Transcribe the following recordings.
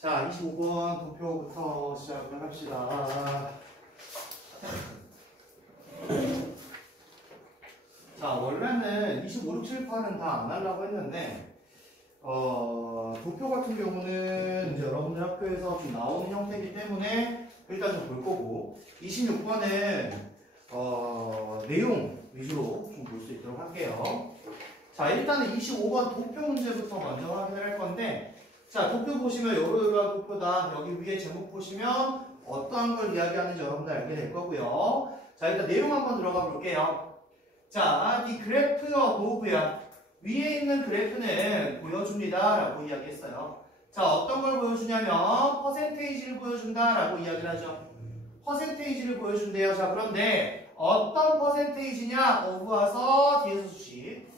자, 25번 도표부터 시작을 합시다. 자, 원래는 25, 6, 7, 8은 다 안 하려고 했는데, 도표 같은 경우는 이제 여러분들 학교에서 좀 나오는 형태이기 때문에 일단 좀 볼 거고, 26번은, 내용 위주로 좀 볼 수 있도록 할게요. 자, 일단은 25번 도표 문제부터 먼저 확인을 할 건데, 자, 도표 보시면 요러요러한 도표다. 여기 위에 제목 보시면 어떠한 걸 이야기하는지 여러분들 알게 될 거고요. 자, 일단 내용 한번 들어가 볼게요. 자, 이 그래프가 뭐고요? 위에 있는 그래프는 보여줍니다 라고 이야기했어요. 자, 어떤 걸 보여주냐면 퍼센테이지를 보여준다 라고 이야기를 하죠. 퍼센테이지를 보여준대요. 자, 그런데 어떤 퍼센테이지냐? 오브 와서 뒤에서 수식.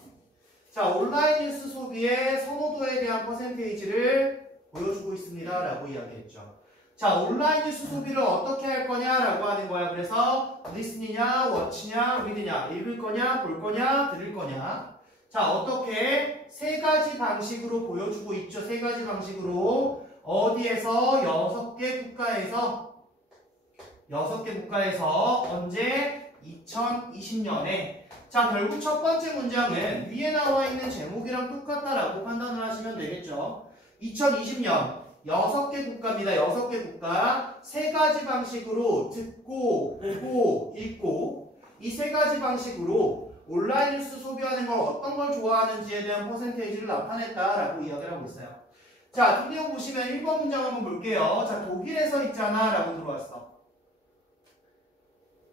자, 온라인 뉴스 소비의 선호도에 대한 퍼센테이지를 보여주고 있습니다 라고 이야기했죠. 자, 온라인 뉴스 소비를 어떻게 할 거냐라고 하는 거야. 그래서 listen이냐, watch냐, read냐, 읽을 거냐, 볼 거냐, 들을 거냐. 자, 어떻게 세 가지 방식으로 보여주고 있죠. 세 가지 방식으로 어디에서 6개 국가에서 언제 2020년에 자, 결국 첫 번째 문장은 위에 나와 있는 제목이랑 똑같다라고 판단을 하시면 되겠죠. 2020년 6개 국가입니다. 6개 국가 세 가지 방식으로 듣고, 보고, 읽고 이 세 가지 방식으로 온라인 뉴스 소비하는 걸 어떤 걸 좋아하는지에 대한 퍼센테이지를 나타냈다라고 이야기를 하고 있어요. 자, 드디어 보시면 1번 문장 한번 볼게요. 자, 독일에서 있잖아 라고 들어왔어.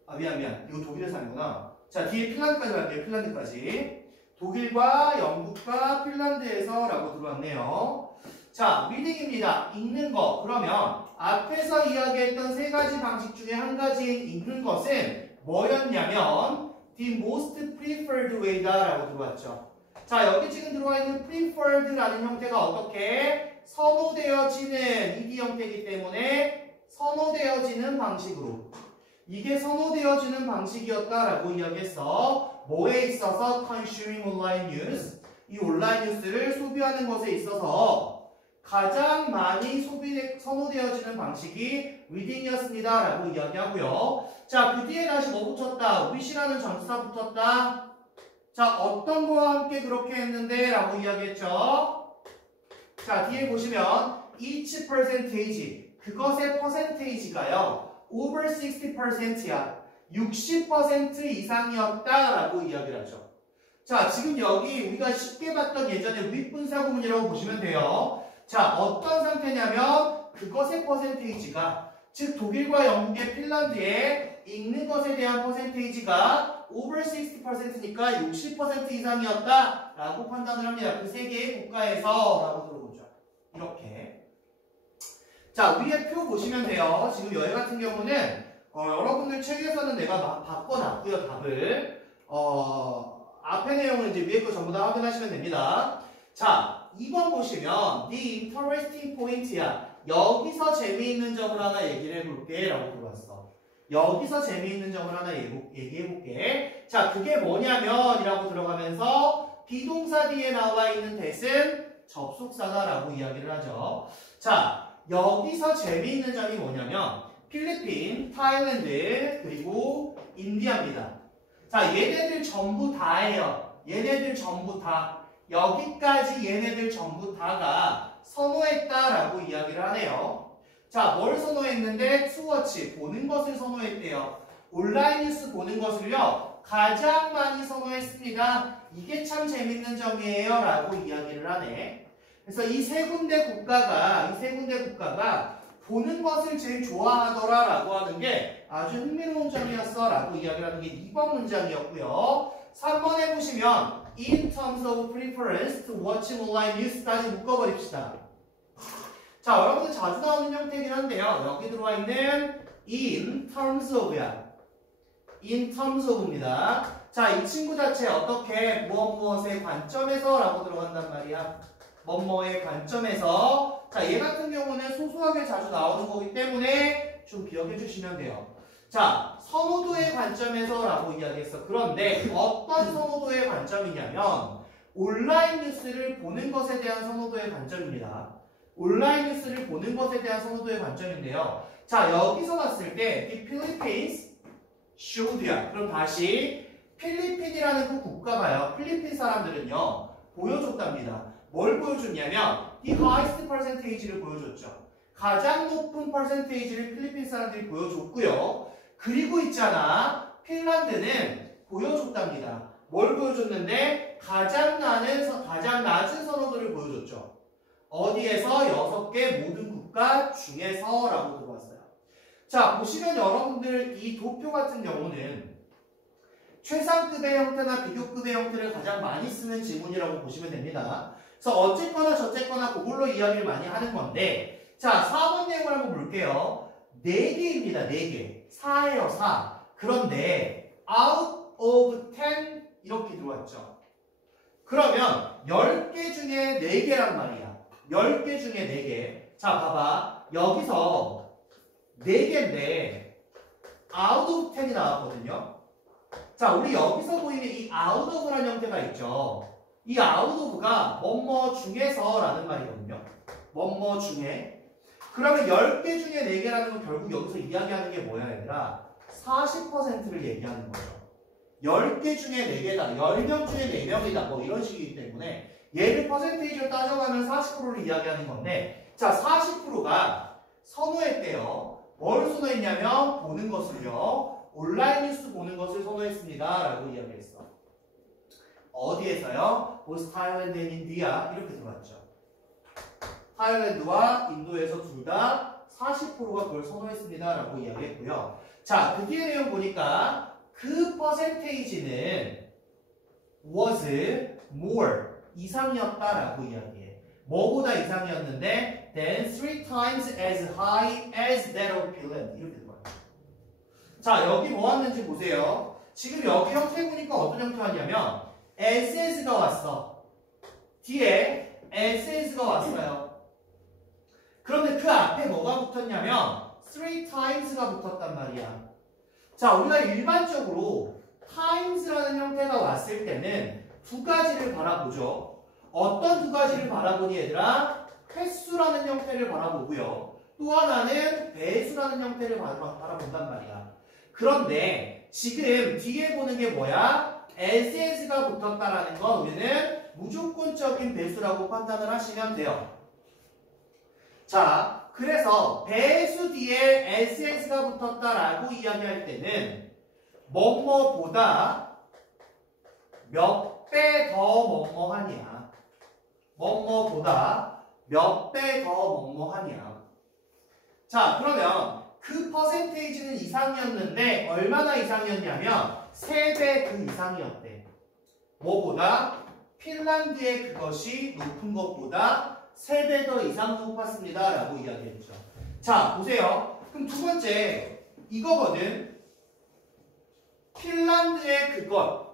아, 미안. 이거 독일에서 아니구나. 자, 뒤에 핀란드까지 갈게요. 핀란드까지. 독일과 영국과 핀란드에서 라고 들어왔네요. 자, 리딩입니다. 읽는 거. 그러면 앞에서 이야기했던 세 가지 방식 중에 한 가지인 읽는 것은 뭐였냐면 the most preferred way다 라고 들어왔죠. 자, 여기 지금 들어와 있는 preferred라는 형태가 어떻게 선호되어지는 ed 형태이기 때문에 선호되어지는 방식으로 이게 선호되어지는 방식이었다라고 이야기했어. 뭐에 있어서 consuming online news 이 온라인 뉴스를 소비하는 것에 있어서 가장 많이 선호되어지는 방식이 reading이었습니다 라고 이야기하고요. 자, 그 뒤에 다시 뭐 붙였다? wish라는 전치사 붙였다. 자, 어떤 거와 함께 그렇게 했는데 라고 이야기했죠. 자, 뒤에 보시면 each percentage 그것의 퍼센테이지가요 over 60%야. 60% 이상이었다라고 이야기를 하죠. 자, 지금 여기 우리가 쉽게 봤던 예전에 윗분사 구문이라고 보시면 돼요. 자, 어떤 상태냐면 그것의 퍼센테이지가 즉 독일과 영국의 핀란드의 읽는 것에 대한 퍼센테이지가 over 60%니까 60% 이상이었다라고 판단을 합니다. 그 세 개의 국가에서 라고 들어보죠. 이렇게. 자, 위에 표 보시면 돼요. 지금 여기 같은 경우는 여러분들 책에서는 내가 바꿔놨고요. 답을 앞에 내용은 이제 위에 거 전부 다 확인하시면 됩니다. 자, 2번 보시면 the interesting point야. 여기서 재미있는 점을 하나 얘기를 해볼게 라고 들어왔어. 여기서 재미있는 점을 하나 얘기해볼게. 자, 그게 뭐냐면 이라고 들어가면서 비동사 뒤에 나와 있는 that은 접속사다라고 이야기를 하죠. 자, 여기서 재미있는 점이 뭐냐면 필리핀, 타일랜드, 그리고 인디아입니다. 자, 얘네들 전부 다예요. 얘네들 전부 다. 여기까지 얘네들 전부 다가 선호했다라고 이야기를 하네요. 자, 뭘 선호했는데 to watch, 보는 것을 선호했대요. 온라인 뉴스 보는 것을요. 가장 많이 선호했습니다. 이게 참 재밌는 점이에요 라고 이야기를 하네. 그래서 이 세 군데 국가가 보는 것을 제일 좋아하더라 라고 하는 게 아주 흥미로운 점이었어 라고 이야기를 하는 게 2번 문장이었고요. 3번에 보시면 in terms of preference to watching online news까지 묶어버립시다. 자, 여러분들 자주 나오는 형태이긴 한데요. 여기 들어와 있는 in terms of야. in terms of입니다. 자, 이 친구 자체 어떻게 무엇의 관점에서 라고 들어간단 말이야. 뭐뭐의 관점에서 자, 얘 같은 경우는 소소하게 자주 나오는 거기 때문에 좀 기억해 주시면 돼요. 자, 선호도의 관점에서 라고 이야기했어. 그런데 어떤 선호도의 관점이냐면 온라인 뉴스를 보는 것에 대한 선호도의 관점입니다. 온라인 뉴스를 보는 것에 대한 선호도의 관점인데요. 자, 여기서 봤을 때 The Philippines showed야. 그럼 다시 필리핀이라는 그 국가가요. 필리핀 사람들은요. 보여줬답니다. 뭘 보여줬냐면 The highest percentage를 보여줬죠. 가장 높은 퍼센테이지를 필리핀 사람들이 보여줬고요. 그리고 있잖아. 핀란드는 보여줬답니다. 뭘 보여줬는데 가장 낮은 선호도를 보여줬죠. 어디에서? 6개 모든 국가 중에서라고 들어왔어요. 자, 보시면 여러분들 이 도표 같은 경우는 최상급의 형태나 비교급의 형태를 가장 많이 쓰는 지문이라고 보시면 됩니다. 그래서 어쨌거나 저쨌거나 그걸로 이야기를 많이 하는 건데, 자, 4번 내용을 한번 볼게요. 4개입니다. 4개. 4예요, 4. 그런데 out of 10 이렇게 들어왔죠. 그러면 10개 중에 4개란 말이야. 10개 중에 4개. 자, 봐봐. 여기서 4개인데 out of 10이 나왔거든요. 자, 우리 여기서 보이는 이 out of라는 형태가 있죠. 이 out of가 뭐뭐 중에서라는 말이거든요. 뭐뭐 중에. 그러면 10개 중에 4개라는 건 결국 여기서 이야기하는 게 뭐야, 얘들아? 40%를 얘기하는 거죠. 10개 중에 4개다. 10명 중에 4명이다. 뭐 이런 식이기 때문에 얘를 퍼센테이지로 따져가면 40%를 이야기하는 건데, 자, 40%가 선호했대요. 뭘 선호했냐면 보는 것을요. 온라인 뉴스 보는 것을 선호했습니다. 라고 이야기했어. 어디에서요? 보스 타일랜드 앤 인디아 이렇게 들어갔죠. 타일랜드와 인도에서 둘 다 40%가 그걸 선호했습니다. 라고 이야기했고요. 자, 그 뒤에 내용 보니까 그 퍼센테이지는 was more 이상이었다라고 이야기해. 뭐보다 이상이었는데 than 3 times as high as that of Finland 이렇게 들어가요. 자, 여기 뭐 왔는지 보세요. 지금 여기 형태 보니까 어떤 형태 왔냐면 SS가 왔어. 뒤에 SS가 왔어요. 그런데 그 앞에 뭐가 붙었냐면 3 times가 붙었단 말이야. 자, 우리가 일반적으로 times라는 형태가 왔을 때는 두 가지를 바라보죠. 어떤 두 가지를 바라보니 얘들아? 횟수라는 형태를 바라보고요. 또 하나는 배수라는 형태를 바라본단 말이야. 그런데 지금 뒤에 보는 게 뭐야? SS가 붙었다라는 건 우리는 무조건적인 배수라고 판단을 하시면 돼요. 자, 그래서 배수 뒤에 SS가 붙었다라고 이야기할 때는 뭐뭐보다 몇 배 더 뭐뭐하냐. 뭐뭐보다 몇 배 더 뭐뭐하냐. 자, 그러면 그 퍼센테이지는 이상이었는데 얼마나 이상이었냐면 3배 그 이상이었대. 뭐보다? 핀란드의 그것이 높은 것보다 3배 더 이상 높았습니다. 라고 이야기했죠. 자, 보세요. 그럼 두 번째 이거거든. 핀란드의 그것.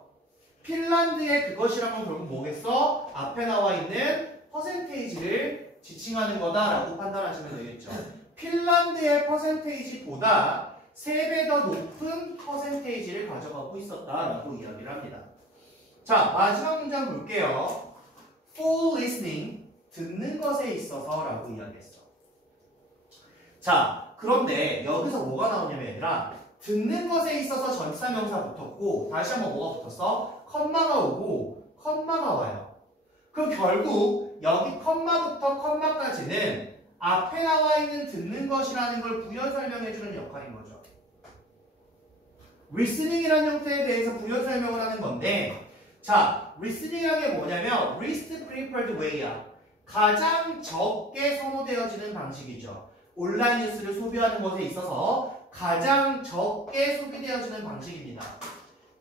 핀란드의 그것이라면 결국 뭐겠어? 앞에 나와 있는 퍼센테이지를 지칭하는 거다라고 판단하시면 되겠죠. 핀란드의 퍼센테이지보다 3배 더 높은 퍼센테이지를 가져가고 있었다라고 이야기를 합니다. 자, 마지막 문장 볼게요. For listening, 듣는 것에 있어서라고 이야기했어. 자, 그런데 여기서 뭐가 나오냐면 얘들아, 듣는 것에 있어서 전치사명사 붙었고 다시 한번 뭐가 붙었어? 컴마가 오고 컴마가 와요. 그럼 결국 여기 컴마부터 컴마까지는 앞에 나와 있는 듣는 것이라는 걸 부연 설명해주는 역할인 거죠. listening이라는 형태에 대해서 부연 설명을 하는 건데, 자, listening이라는 게 뭐냐면 least preferred way야. 가장 적게 선호되어지는 방식이죠. 온라인 뉴스를 소비하는 것에 있어서 가장 적게 소비되어지는 방식입니다.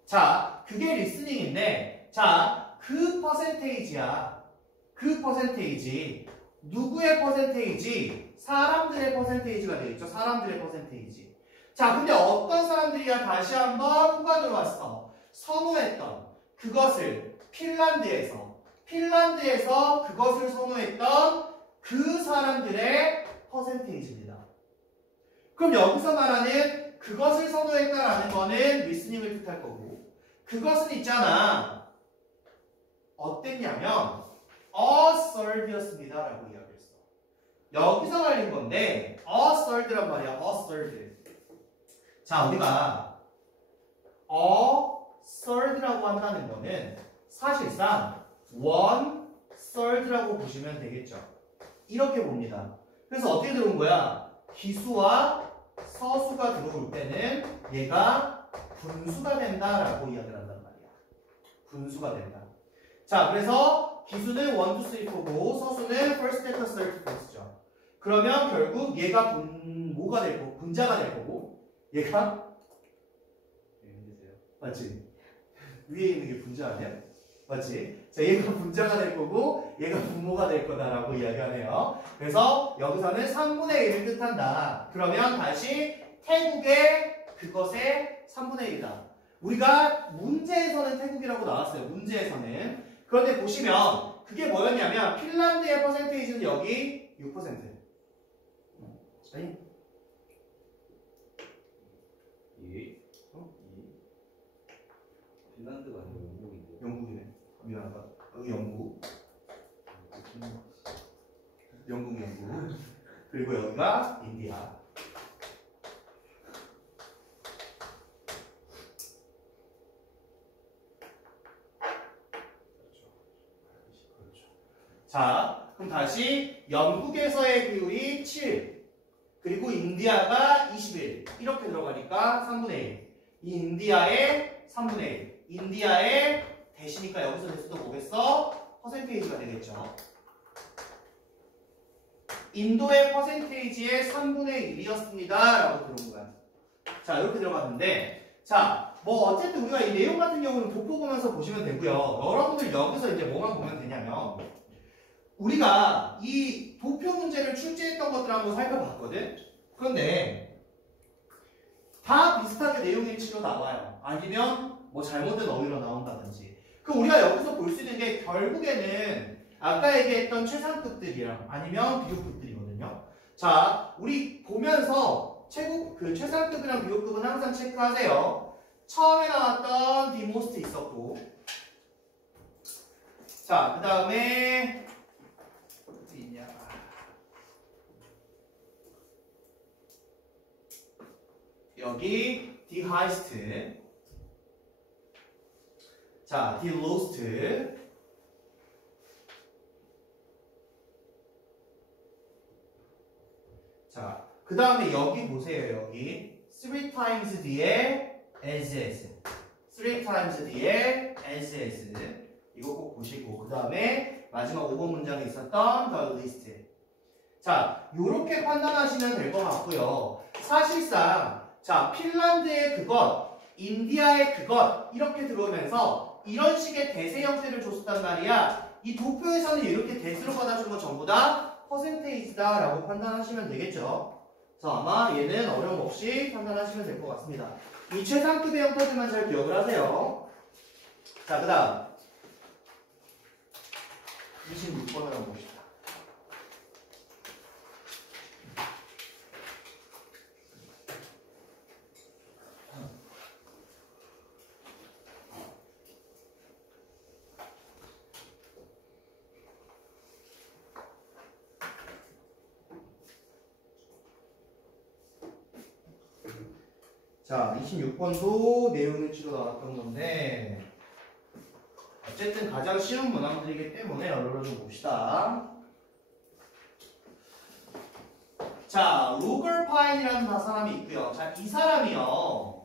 자, 그게 리스닝인데, 자, 그 퍼센테이지야. 그 퍼센테이지. 누구의 퍼센테이지? 사람들의 퍼센테이지가 되겠죠. 사람들의 퍼센테이지. 자, 근데 어떤 사람들이야? 다시 한번 후가 들어왔어. 선호했던 그것을 핀란드에서 그것을 선호했던 그 사람들의 퍼센테이지입니다. 그럼 여기서 말하는 그것을 선호했다라는 거는 리스닝을 뜻할 거고, 그것은 있잖아. 어땠냐면 assert였습니다 라고 이야기했어. 여기서 말린 건데 a third란 말이야. a third. 자, 우리가 a third라고 한다는 거는 사실상 1/3라고 보시면 되겠죠. 이렇게 봅니다. 그래서 어떻게 들어온 거야? 기수와 서수가 들어올 때는 얘가 분수가 된다라고 이야기를 한단 말이야. 분수가 된다. 자, 그래서 기수는 1, 2, 3, 4고 서수는 first, second, third, fourth죠. 그러면 결국 얘가 뭐가 될 거고 분자가 될 거고 얘가 맞지? 위에 있는 게 분자 아니야? 맞지? 자, 얘가 분자가 될 거고 얘가 분모가 될 거다라고 이야기하네요. 그래서 여기서는 3분의 1을 뜻한다. 그러면 다시 태국의 그것의 3분의 1이다. 우리가 문제에서는 태국이라고 나왔어요. 문제에서는. 그런데 보시면 그게 뭐였냐면 핀란드의 퍼센테이지는 여기 6%. 아니? 2? 핀란드가 아니고 영국인데. 영국이네. 미안하다. 여기 영국. 영국. 그리고 여기가 인디아. 자, 그럼 다시 영국에서의 비율이 7, 그리고 인디아가 21 이렇게 들어가니까 3분의 1. 이 인디아의 3분의 1. 인디아의 대시니까 여기서 대수도 뭐겠어? 퍼센테이지가 되겠죠. 인도의 퍼센테이지의 3분의 1이었습니다. 라고 들어온 거야. 자, 이렇게 들어갔는데, 자, 뭐 어쨌든 우리가 이 내용 같은 경우는 도표 보면서 보시면 되고요. 여러분들 여기서 이제 뭐만 보면 되냐면, 우리가 이 도표 문제를 출제했던 것들 한번 살펴봤거든? 그런데 다 비슷하게 내용 일치로 나와요. 아니면 뭐 잘못된 어휘로 나온다든지. 그럼 우리가 여기서 볼 수 있는 게 결국에는 아까 얘기했던 최상급들이랑 아니면 비교급들이거든요. 자, 우리 보면서 최상급이랑 비교급은 항상 체크하세요. 처음에 나왔던 디모스트 있었고, 자, 그 다음에 여기 the highest, 자, the lowest, 자, 그 다음에 여기 보세요. 여기 3 times D의 as, 3 times D의 as, 이거 꼭 보시고, 그 다음에 마지막 5번 문장에 있었던 the least. 자, 요렇게 판단하시면 될 것 같고요. 사실상 자, 핀란드의 그것, 인디아의 그것 이렇게 들어오면서 이런 식의 대세 형태를 줬단 말이야. 이 도표에서는 이렇게 대수로 받아준 거 전부 다 퍼센테이지다 라고 판단하시면 되겠죠. 그래서 아마 얘는 어려움 없이 판단하시면 될 것 같습니다. 이 최상급의 형태들만 잘 기억을 하세요. 자, 그 다음 26번을 한번 봅시다. 자, 26번도 내용 일치로 나왔던 건데 어쨌든 가장 쉬운 문항들이기 때문에 얼른 좀 봅시다. 자, 로걸 파인이라는 사람이 있고요. 자, 이 사람이요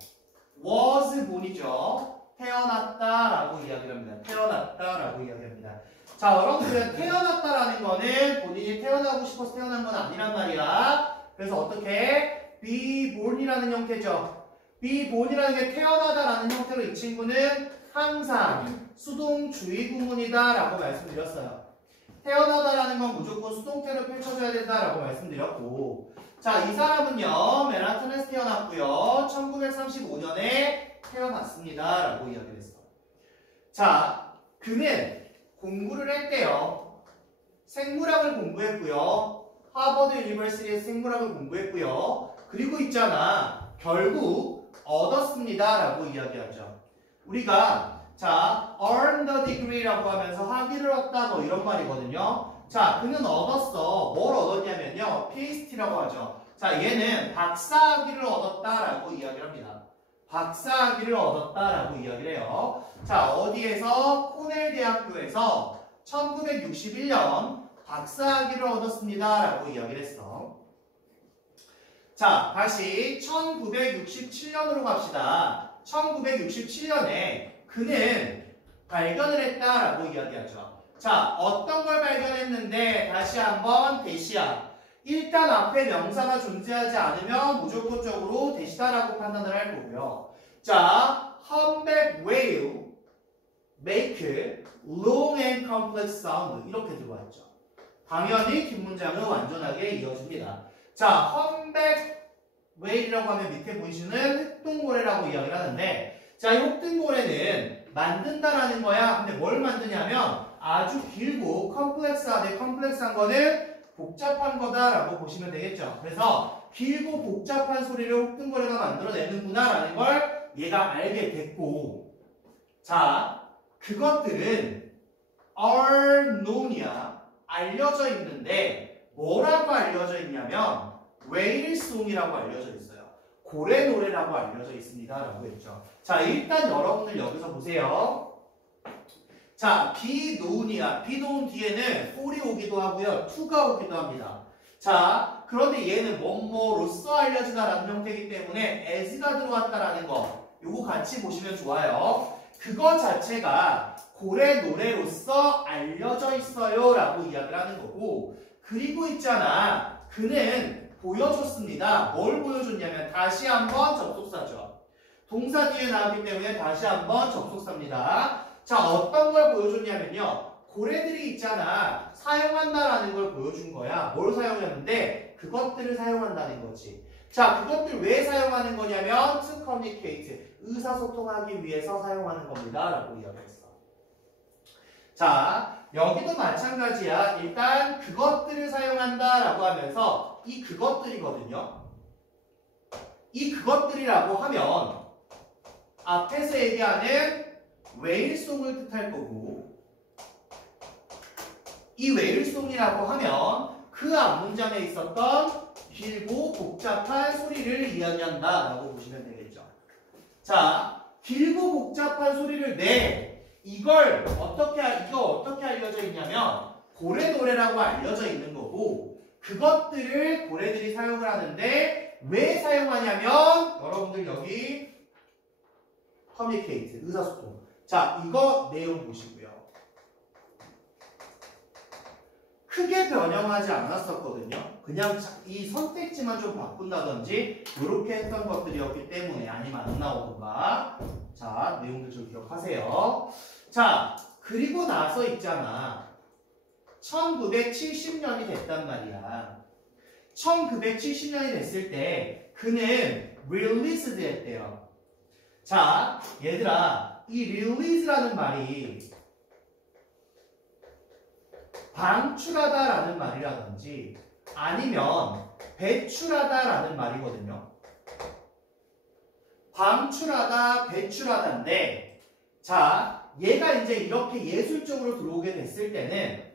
was born이죠. 태어났다라고 이야기를 합니다. 태어났다라고 이야기합니다. 자, 여러분들 태어났다라는 거는 본인이 태어나고 싶어서 태어난 건 아니란 말이야. 그래서 어떻게 be born이라는 형태죠. be born이라는 게 태어나다라는 형태로 이 친구는 항상 수동주의 구문이다 라고 말씀드렸어요. 태어나다라는 건 무조건 수동태로 펼쳐줘야 된다 라고 말씀드렸고, 자, 이 사람은요 맨하탄에서 태어났고요 1935년에 태어났습니다 라고 이야기를 했어요. 자, 그는 공부를 할 때요 생물학을 공부했고요, 하버드 유니버시티에서 생물학을 공부했고요, 그리고 있잖아 결국 얻었습니다 라고 이야기하죠. 우리가 자, earn the degree라고 하면서 학위를 얻다 뭐 이런 말이거든요. 자, 그는 얻었어. 뭘 얻었냐면요. PhD라고 하죠. 자, 얘는 박사학위를 얻었다라고 이야기를 합니다. 박사학위를 얻었다라고 이야기를 해요. 자, 어디에서? 코넬 대학교에서 1961년 박사학위를 얻었습니다라고 이야기를 했어. 자, 다시 1967년으로 갑시다. 1967년에 그는 발견을 했다라고 이야기하죠. 자, 어떤 걸 발견했는데 다시 한번 대시야. 일단 앞에 명사가 존재하지 않으면 무조건적으로 대시다라고 판단을 할 거고요. 자, humpback whale make long and complex sound 이렇게 들어와 있죠. 당연히 뒷문장은 완전하게 이어집니다. 자, humpback whale이라고 하면 밑에 보이시는 흑동고래라고 이야기를 하는데, 자, 이 흑동고래는 만든다라는 거야. 근데 뭘 만드냐면 아주 길고 컴플렉스한 거는 복잡한 거다라고 보시면 되겠죠. 그래서 길고 복잡한 소리를 흑등거래가 만들어내는구나라는 걸 얘가 알게 됐고, 자, 그것들은 are known이야. 알려져 있는데 뭐라고 알려져 있냐면 whalesong이라고 알려져 있어요. 고래 노래라고 알려져 있습니다라고 했죠. 자, 일단 여러분들 여기서 보세요. 자, be known이야. be known 뒤에는 for이 오기도 하고요. to가 오기도 합니다. 자, 그런데 얘는 뭐뭐로써 알려지다라는 형태이기 때문에 as가 들어왔다라는 거 요거 같이 보시면 좋아요. 그거 자체가 고래 노래로서 알려져 있어요 라고 이야기를 하는 거고, 그리고 있잖아, 그는 보여줬습니다. 뭘 보여줬냐면 다시 한번 접속사죠. 동사 뒤에 나왔기 때문에 다시 한번 접속사입니다. 자, 어떤 걸 보여줬냐면요. 고래들이 있잖아. 사용한다라는 걸 보여준 거야. 뭘 사용했는데? 그것들을 사용한다는 거지. 자, 그것들 왜 사용하는 거냐면 to communicate. 의사소통하기 위해서 사용하는 겁니다. 라고 이야기했어. 자, 여기도 마찬가지야. 일단 그것들을 사용한다 라고 하면서 이 그것들이거든요. 이 그것들이라고 하면 앞에서 얘기하는 whalesong을 뜻할 거고, 이 whalesong이라고 하면 그 앞 문장에 있었던 길고 복잡한 소리를 이야기한다 라고 보시면 되겠죠. 자, 길고 복잡한 소리를 이걸 어떻게 알려져 있냐면 고래 노래라고 알려져 있는 거고, 그것들을 고래들이 사용을 하는데 왜 사용하냐면 여러분들 여기 communicate, 의사소통. 자, 이거 내용 보시고요. 크게 변형하지 않았었거든요. 그냥 이 선택지만 좀 바꾼다든지 이렇게 했던 것들이었기 때문에, 아니면 안 나오던가. 자, 내용들 좀 기억하세요. 자, 그리고 나서 있잖아. 1970년이 됐단 말이야. 1970년이 됐을 때 그는 released 했대요. 자, 얘들아, 이 release라는 말이 방출하다라는 말이라든지 아니면 배출하다라는 말이거든요. 방출하다, 배출하다인데, 자, 얘가 이제 이렇게 예술적으로 들어오게 됐을 때는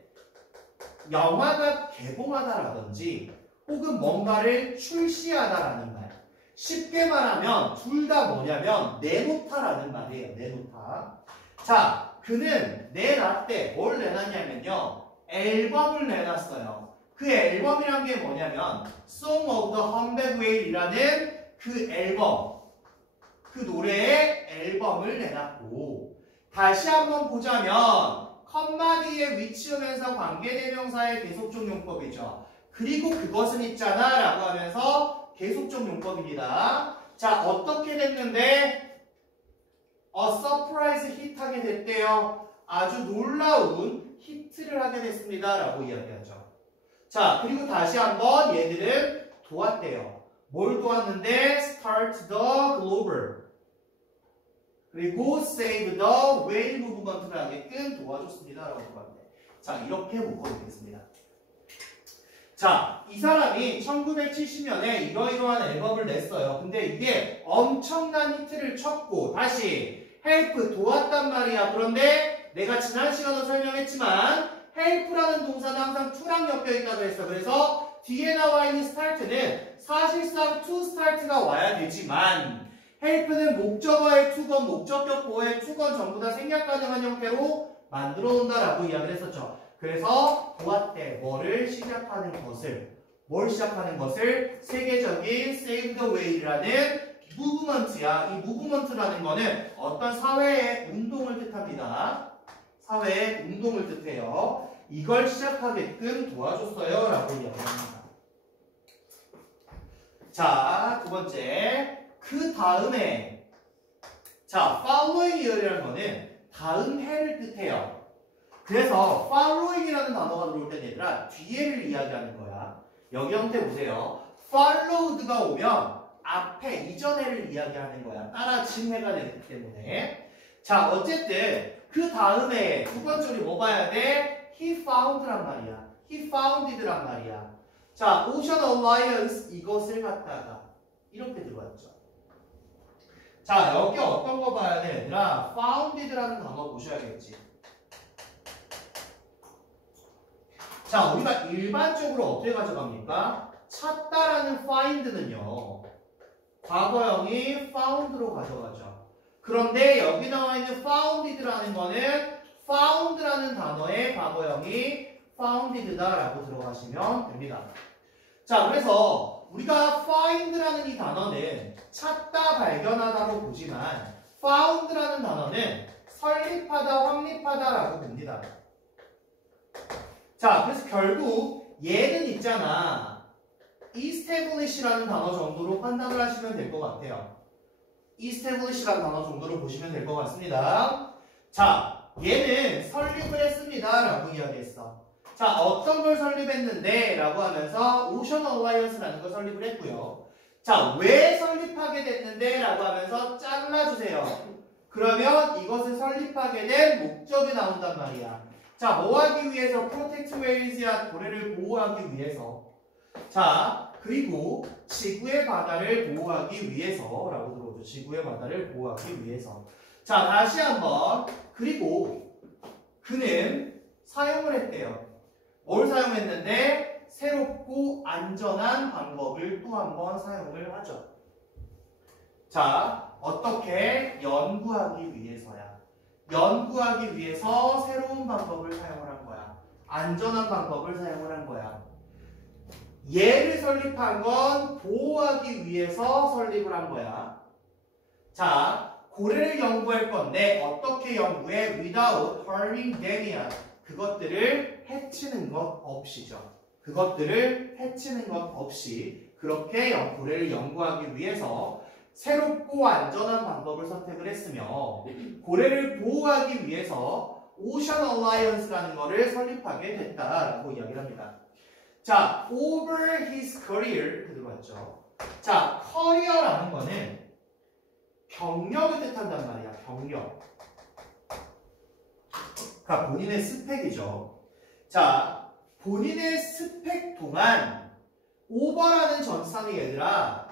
영화가 개봉하다라든지 혹은 뭔가를 출시하다라는 말. 쉽게 말하면 둘 다 뭐냐면 내놓다라는 말이에요. 내놓다. 자, 그는 내놨대. 뭘 내놨냐면요. 앨범을 내놨어요. 그 앨범이란 게 뭐냐면 Song of the Humpback Whale이라는 그 앨범, 그 노래의 앨범을 내놨고, 다시 한번 보자면 컴마 뒤에 위치하면서 관계대명사의 계속적 용법이죠. 그리고 그것은 있잖아 라고 하면서 계속적 용법입니다. 자, 어떻게 됐는데 surprise hit 하게 됐대요. 아주 놀라운 히트를 하게 됐습니다 라고 이야기하죠. 자, 그리고 다시 한번 얘들은 도왔대요. 뭘 도왔는데 start the global, 그리고 save the whale movement를 하게끔 도와줬습니다 라고 도왔는데, 자, 이렇게 묶어놓겠습니다. 자, 이 사람이 1970년에 이러이러한 앨범을 냈어요. 근데 이게 엄청난 히트를 쳤고, 다시 help, 도왔단 말이야. 그런데 내가 지난 시간에 설명했지만 help라는 동사는 항상 to랑 엮여 있다고 했어. 그래서 뒤에 나와 있는 start는 사실상 to start가 와야 되지만 help는 목적어의 to건 목적격 보어의 to건 전부 다 생략 가능한 형태로 만들어 놓는다라고 이야기를 했었죠. 그래서 보았대 뭘 시작하는 것을 세계적인 save the way라는 무브먼트야. 이 무브먼트라는 거는 어떤 사회의 운동을 뜻합니다. 사회의 운동을 뜻해요. 이걸 시작하게끔 도와줬어요 라고 이야기합니다. 자, 두 번째. 그 다음에 자, following year이라는 거는 다음 해를 뜻해요. 그래서 following이라는 단어가 들어올 땐 얘들아 뒤에를 이야기하는 거야. 여기 형태 보세요. followed가 오면 앞에 이전 해를 이야기하는 거야. 따라진 해가 되기 때문에. 자, 어쨌든 그 다음에 두 번째 우리 뭐 봐야 돼? He found란 말이야. He founded란 말이야. 자, Ocean Alliance 이것을 갖다가 이렇게 들어왔죠. 자, 여기 어떤 거 봐야 돼, 얘들아? founded라는 단어 보셔야겠지. 자, 우리가 일반적으로 어떻게 가져갑니까? 찾다라는 find는요. 과거형이 found로 가져가죠. 그런데 여기 나와 있는 founded라는 거는 found라는 단어의 과거형이 founded다라고 들어가시면 됩니다. 자, 그래서 우리가 find라는 이 단어는 찾다, 발견하다로 보지만 found라는 단어는 설립하다, 확립하다라고 봅니다. 자, 그래서 결국 얘는 있잖아. establish라는 단어 정도로 판단을 하시면 될 것 같아요. establish라는 단어 정도로 보시면 될 것 같습니다. 자, 얘는 설립을 했습니다 라고 이야기했어. 자, 어떤 걸 설립했는데 라고 하면서 Ocean Alliance라는 걸 설립을 했고요. 자, 왜 설립하게 됐는데 라고 하면서 잘라주세요. 그러면 이것을 설립하게 된 목적이 나온단 말이야. 자, 뭐 하기 위해서? Protect whales야, 고래를 보호하기 위해서. 자, 그리고 지구의 바다를 보호하기 위해서라고 들어오죠. 지구의 바다를 보호하기 위해서. 자, 다시 한번. 그리고 그는 사용을 했대요. 뭘 사용했는데? 새롭고 안전한 방법을 또 한 번 사용을 하죠. 자, 어떻게? 연구하기 위해서야. 연구하기 위해서 새로운 방법을 사용을 한 거야. 안전한 방법을 사용을 한 거야. 얘를 설립한 건 보호하기 위해서 설립을 한 거야. 자, 고래를 연구할 건데 어떻게 연구해? Without harming them이야. 그것들을 해치는 것 없이죠. 그것들을 해치는 것 없이 그렇게 고래를 연구하기 위해서 새롭고 안전한 방법을 선택을 했으며 고래를 보호하기 위해서 Ocean Alliance라는 것을 설립하게 됐다라고 이야기를 합니다. 자, over his career 이렇게 들어왔죠. 자, 커리어라는 거는 경력을 뜻한단 말이야. 경력. 그러니까 본인의 스펙이죠. 자, 본인의 스펙 동안 over라는 전치사는 얘들아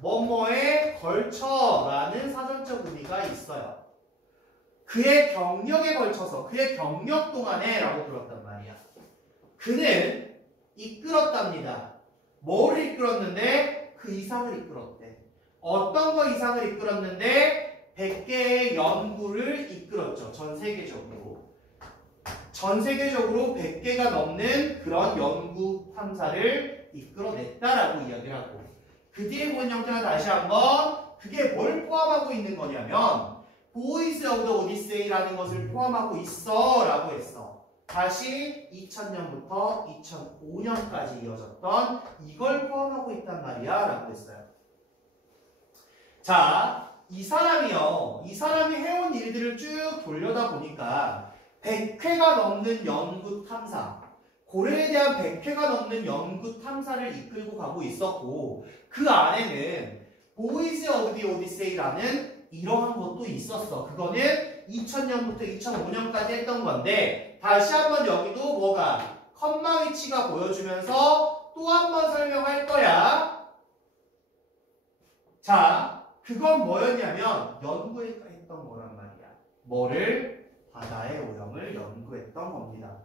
뭐뭐에 걸쳐라는 사전적 의미가 있어요. 그의 경력에 걸쳐서 그의 경력 동안에 라고 불렀단 말이야. 그는 이끌었답니다. 뭐를 이끌었는데? 그 이상을 이끌었대. 어떤 거 이상을 이끌었는데? 100개의 연구를 이끌었죠. 전 세계적으로. 전 세계적으로 100개가 넘는 그런 연구 탐사를 이끌어냈다라고 이야기를 하고 그 뒤에 본 형태가 다시 한번 그게 뭘 포함하고 있는 거냐면 Boys of the Odyssey라는 것을 포함하고 있어 라고 했어. 다시 2000년부터 2005년까지 이어졌던 이걸 포함하고 있단 말이야 라고 했어요. 자, 이 사람이 해온 일들을 쭉 돌려다 보니까 100회가 넘는 연구 탐사, 고래에 대한 100회가 넘는 연구 탐사를 이끌고 가고 있었고 그 안에는 Boys of the Odyssey라는 이러한 것도 있었어. 그거는 2000년부터 2005년까지 했던 건데 다시 한번 여기도 뭐가 컴마 위치가 보여주면서 또 한 번 설명할 거야. 자, 그건 뭐였냐면 연구했던 거란 말이야. 뭐를? 바다의 오염을 연구했던 겁니다.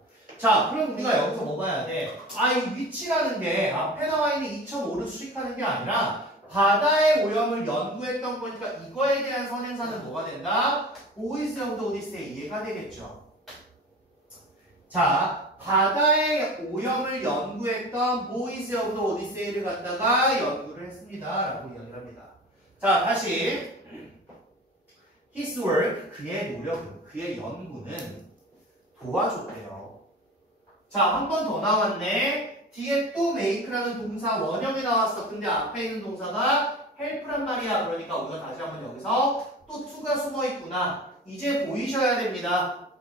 자, 그럼 우리가 여기서 뭐 봐야 돼? 이 위치라는 게 앞에 나와 있는 2.5를 수식하는 게 아니라 바다의 오염을 연구했던 거니까 이거에 대한 선행사는 뭐가 된다? 보이즈 오브 더 오디세이 얘가 되겠죠. 자, 바다의 오염을 연구했던 보이즈 오브 더 오디세이를 갖다가 연구를 했습니다. 라고 이야기를 합니다. 자, 다시 His work, 그의 노력은, 그의 연구는 도와줬대요. 자, 한 번 더 나왔네. 뒤에 또 make라는 동사 원형이 나왔어. 근데 앞에 있는 동사가 help란 말이야. 그러니까 우리가 다시 한번 여기서 또 to가 숨어 있구나. 이제 보이셔야 됩니다.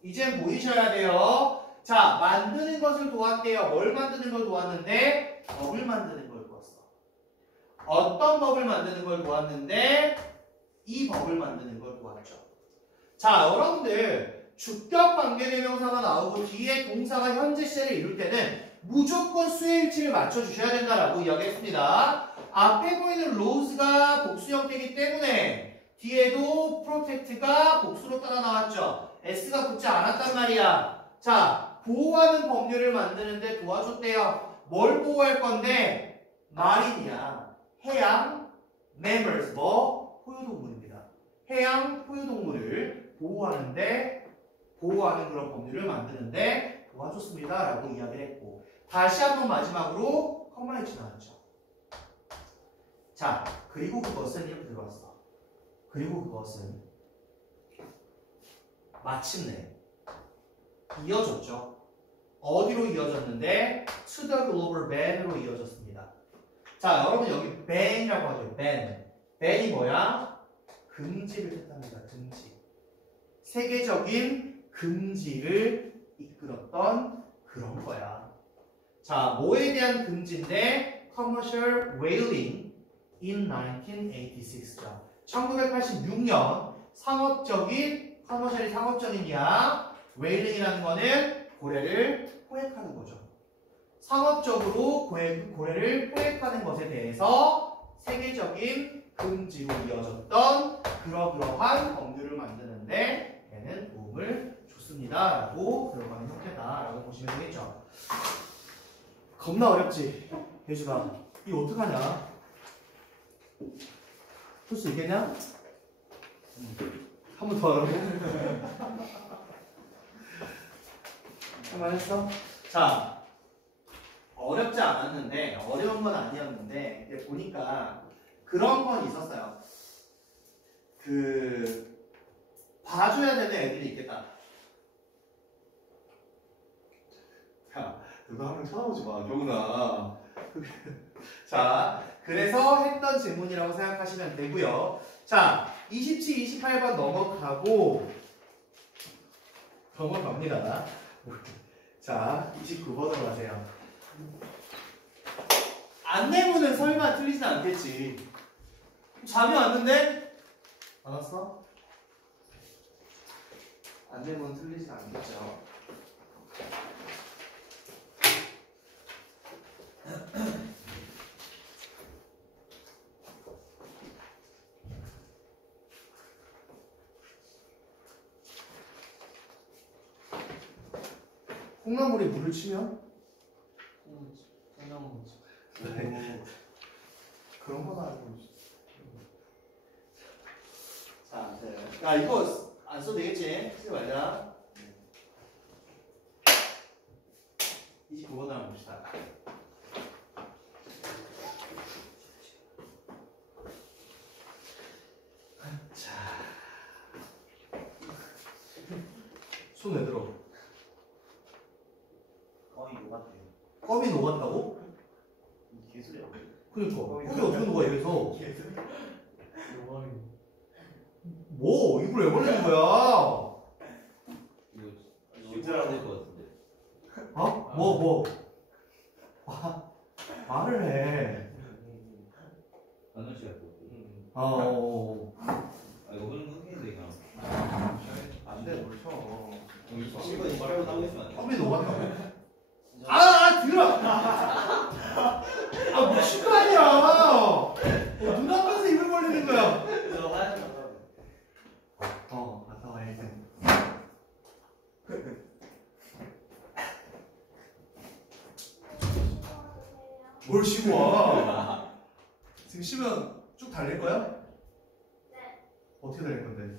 이제 보이셔야 돼요. 자, 만드는 것을 도왔대요. 뭘 만드는 걸 도왔는데? 법을 만드는 걸 도왔어. 어떤 법을 만드는 걸 도왔는데? 이 법을 만드는 걸 도왔죠. 자, 여러분들 주격 관계대명사가 나오고 뒤에 동사가 현재 시제를 이룰 때는 무조건 수의 일치를 맞춰주셔야 된다라고 이야기했습니다. 앞에 보이는 로즈가 복수 형태이기 때문에 뒤에도 프로텍트가 복수로 따라 나왔죠. S가 붙지 않았단 말이야. 자, 보호하는 법률을 만드는데 도와줬대요. 뭘 보호할 건데? 마린이야. 해양, mammals, 포유동물입니다. 해양 포유동물을 보호하는 그런 법률을 만드는데 도와줬습니다. 라고 이야기를 했고, 다시 한번 마지막으로 컴마이치 나왔죠. 자, 그리고 그것은 이렇게 들어왔어. 그리고 그것은 마침내 이어졌죠. 어디로 이어졌는데? To the global ban으로 이어졌습니다. 자, 여러분 여기 ban이라고 하죠. ban. ban이 뭐야? 금지를 뜻합니다. 금지. 세계적인 금지를 이끌었던 그런 거야. 자, 뭐에 대한 금지인데? Commercial whaling in 1986죠. 1986년 상업적인, 커머셜이 상업적인이야. whaling이라는 거는 고래를 포획하는 거죠. 상업적으로 고래를 포획하는 것에 대해서 세계적인 금지로 이어졌던 그러한 법률을 만드는데 얘는 도움을 줬습니다. 라고 들어가는 형태다. 라고 보시면 되겠죠. 겁나 어렵지? 예주가. 이거 어떡하냐? 풀 수 있겠냐? 한 번 더 하라고? 한번 했어? 자, 어렵지 않았는데, 어려운 건 아니었는데, 보니까 그런 건 있었어요. 봐줘야 되는 애들이 있겠다. 야, 너도 한 명 쳐다보지 마, 경훈아. 자, 그래서 했던 질문이라고 생각하시면 되고요. 자, 27, 28번 넘어갑니다. 자, 29번으로 가세요. 안내문은 설마 틀리진 않겠지. 잠이 왔는데? 안 왔어? 안내문은 틀리진 않겠죠. 콩나물에 물을 치면? 콩나물. 네. 그런 건 알고 있어. 자, 야, 이거 안 써도 되겠지? 쓰지 말자. 29번 한번 봅시다. 자, 손 왜 들어? 껌이 녹았대요. 껌이 녹았다고? 개소리야. 그러니까 껌이 어떻게 녹아 여기서? 개소리야. 뭐? 입을 왜 벌리는 거야? 이거 실제로 될것 같은데. 어? 뭐? 말을 해. 안녕 씨가 또. 이거 흥해도 그냥. 안 돼, 뭘 쳐. 이거 말하고 나오고 있으면 안 돼. 껌이 녹았다고? 들어! 미친 거 아니야! 눈 앞에서 입을 벌리는 거야. 갔다 와, 1등. 뭘 쉬고 와? 지금 쉬면 쭉 달릴 거야? 네. 어떻게 달릴 건데?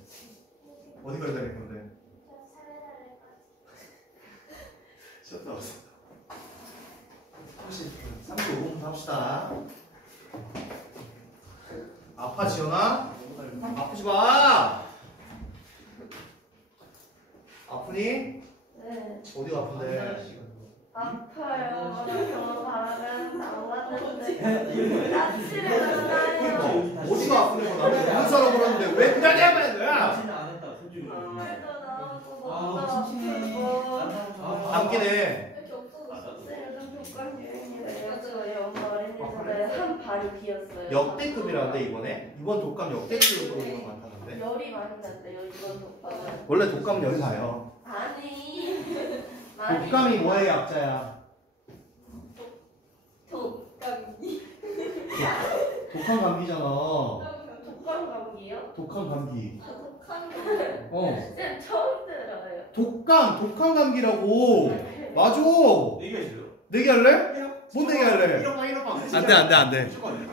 어디까지 달릴 건데? 저 사회달래까지. 쉬었다 왔어. 35분 합시다. 아파 지연아? 아프지 마. 아프니? 네. 어디가 아픈데? 아파요. 저 바람에 나왔는데 납치를 나요. 어디가 아프냐고 나한테 무슨 사람 그러는데 왜 그냥 해봐야 거야? 진짜 안 했다. 솔직히. 땀도 나고 목도 아, 아프고. 감기네. 이렇게 없어졌어. 요즘 독감 유행이래요. 저 영어 어린이집에 한 반이 비었어요. 역대급이라는데 이번에? 이번 독감 역대급으로 보는 것 같았는데. 열이 많이 난대요. 이번 독감은. 원래 독감은 열이 나요. 아니. 많이 독감이 뭐의 약자야? 독감이. 독한 감기잖아. 독감 감기요? 독한 감기. 독감. 어. 쌤 처음 들어요. 독한 감기라고. 맞아. 얘기해줘요. 내기할래? 뭔 내기할래? 이런 거 안 돼. 무조건.